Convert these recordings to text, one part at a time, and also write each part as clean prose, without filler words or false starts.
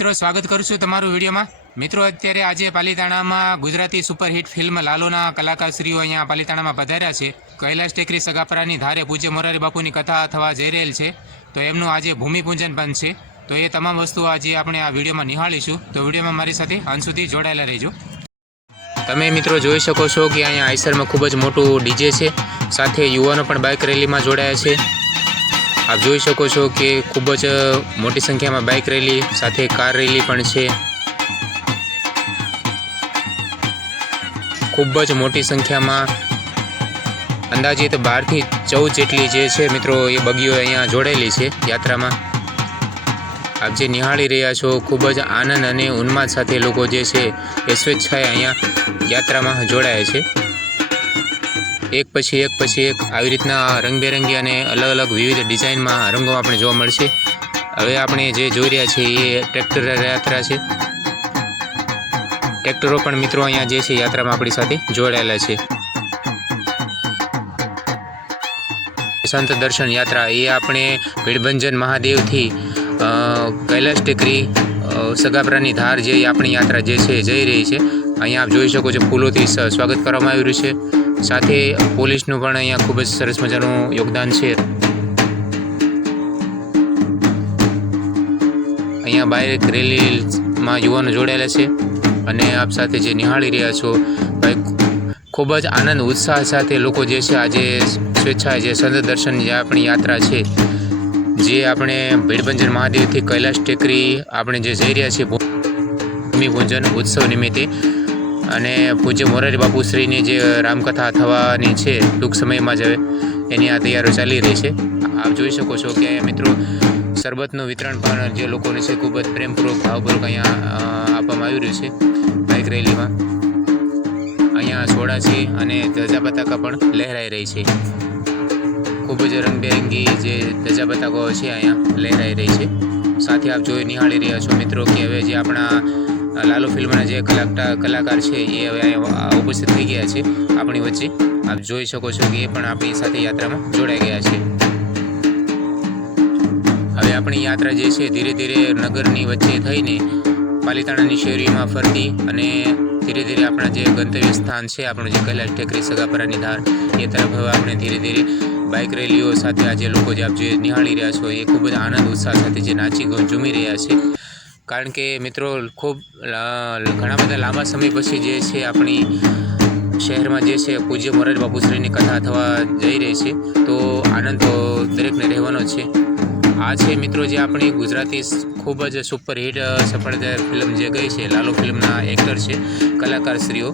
મિત્રો સ્વાગત કરું છું તમારું વિડીયોમાં। મિત્રો અત્યારે આજે પાલીતાણામાં ગુજરાતી સુપરહિટ ફિલ્મ લાલોના કલાકારશ્રીઓ અહીંયા પાલીતાણામાં પધાર્યા છે। કૈલાશ ટેકરી સગાપરાની ધારે પૂજ્ય મોરારી બાપુની કથા થવા જઈ રહેલ છે, તો એમનું આજે ભૂમિપૂજન પણ છે। તો એ તમામ વસ્તુઓ આજે આપણે આ વિડીયોમાં નિહાળીશું, તો વિડીયોમાં મારી સાથે અંત સુધી જોડાયેલા રહેજો। તમે મિત્રો જોઈ શકો છો કે અહીંયા આઈસરમાં ખૂબ જ મોટું ડીજે છે, સાથે યુવાનો પણ બાઇક રેલીમાં જોડાયા છે। आप જોઈ શકો છો કે ખૂબ જ મોટી સંખ્યામાં બાઇક રેલી સાથે કાર રેલી પણ છે। ખૂબ જ મોટી સંખ્યામાં અંદાજિત 12 થી 14 જેટલી જે છે મિત્રો એ બગીઓ અહીંયા જોડાયેલી છે યાત્રામાં। આપ જે નિહાળી રહ્યા છો ખૂબ જ આનંદ અને ઉન્માદ સાથે લોકો જે છે એ સ્વેચ્છાએ અહીંયા યાત્રામાં જોડાયા છે। एक पछी एक આવી રીતના રંગબેરંગી અને અલગ અલગ વિવિધ ડિઝાઇનમાં રંગો આપણે જોવા મળશે। હવે આપણે જે જોઈ રહ્યા છીએ એ ટ્રેક્ટર યાત્રા છે। ટ્રેક્ટરો પણ મિત્રો અહીંયા જે છે યાત્રામાં આપણી સાથે જોડાયેલા છે। સંત દર્શન યાત્રા એ આપણે ભીડભંજન મહાદેવથી કૈલાશ ટેકરી સગાપરાની ધાર જે આપણી યાત્રા જે છે જઈ રહી છે। અહીંયા આપ જોઈ શકો છો ફૂલોથી સ્વાગત કરવામાં આવ્યું છે, સાથે પોલીસનું પણ અહીંયા ખૂબ જ સરસ મજાનું યોગદાન છે। અહીંયા બાઇક રેલીમાં યુવાનો જોડાયેલા છે અને આપ સાથે જે નિહાળી રહ્યા છો ભાઈ ખૂબ જ આનંદ ઉત્સાહ સાથે લોકો જે છે આજે સ્વેચ્છાએ જે સંત દર્શન જે આપણી યાત્રા છે, જે આપણે ભીડભંજન મહાદેવથી કૈલાશ ટેકરી આપણે જે જઈ રહ્યા છીએ ભૂમિપૂજન ઉત્સવ નિમિત્તે, અને પૂજ્ય મોરારી બાપુશ્રીની જે રામકથા થવાની છે ટૂંક સમયમાં જ હવે એની આ તૈયારીઓ ચાલી રહી છે। આપ જોઈ શકો છો કે મિત્રો શરબતનું વિતરણ પણ જે લોકોને છે ખૂબ જ પ્રેમપૂર્વક ભાવપૂર્વક અહીંયા આપવામાં આવી રહ્યું છે બાઇક રેલીમાં। અહીંયા સોડા છે અને ધજા પતાકા પણ લહેરાઈ રહી છે। ખૂબ જ રંગબેરંગી જે ધજા પતાકાઓ છે અહીંયા લહેરાઈ રહી છે। સાથે આપ જોઈ નિહાળી રહ્યા છો મિત્રો કે હવે જે આપણા લાલો ફિલ્મના જે કલાકાર છે એ હવે અહીંયા ઉપસ્થિત થઈ ગયા છે આપણી વચ્ચે। આપ જોઈ શકો છો કે એ પણ આપણી સાથે યાત્રામાં જોડાઈ ગયા છે। હવે આપણી યાત્રા જે છે ધીરે ધીરે નગરની વચ્ચે થઈને પાલીતાણાની શેરીમાં ફરતી અને ધીરે ધીરે આપણા જે ગંતવ્ય સ્થાન છે આપણું જે કૈલાશ ટેકરી સગાપરાની ધાર એ તરફ હવે આપણે ધીરે ધીરે બાઇક રેલીઓ સાથે આ જે લોકો જે આપ જે નિહાળી રહ્યા છો એ ખૂબ જ આનંદ ઉત્સાહ સાથે જે નાચી ઝૂમી રહ્યા છે। કારણ કે મિત્રો ખૂબ ઘણા બધા લાંબા સમય પછી જે છે આપણી શહેરમાં જે છે પૂજ્ય મોરારી બાપુશ્રીની કથા થવા જઈ રહી છે, તો આનંદ તો દરેકને રહેવાનો છે। આ છે મિત્રો જે આપણી ગુજરાતી ખૂબ જ સુપરહિટ સફળતા ફિલ્મ જે ગઈ છે લાલો ફિલ્મના એક્ટર છે કલાકારશ્રીઓ,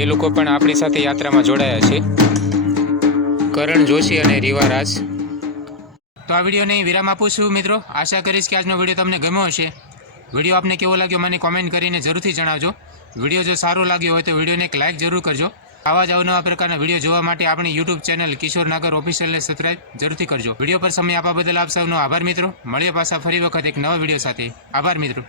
એ લોકો પણ આપણી સાથે યાત્રામાં જોડાયા છે, કરણ જોશી અને રીવા રાજ। તો આ વિડીયોને વિરામ આપું છું મિત્રો। આશા કરીશ કે આજનો વિડીયો તમને ગમ્યો હશે। વિડીયો આપને કેવો લાગ્યો મને કોમેન્ટ કરીને જરૂરથી જણાવજો। વિડીયો જો સારો લાગ્યો હોય તો વિડીયોને એક લાઇક જરૂર કરજો। આવા જ અવનવા પ્રકારના વિડીયો જોવા માટે આપણી યુટ્યુબ ચેનલ કિશોર નાગર ઓફિશિયલને સબસ્ક્રાઇબ જરૂરથી કરજો। વિડીયો પર સમય આપવા બદલ આપ સૌનો આભાર મિત્રો। મળીએ પાછા ફરી વખત એક નવા વિડીયો સાથે। આભાર મિત્રો।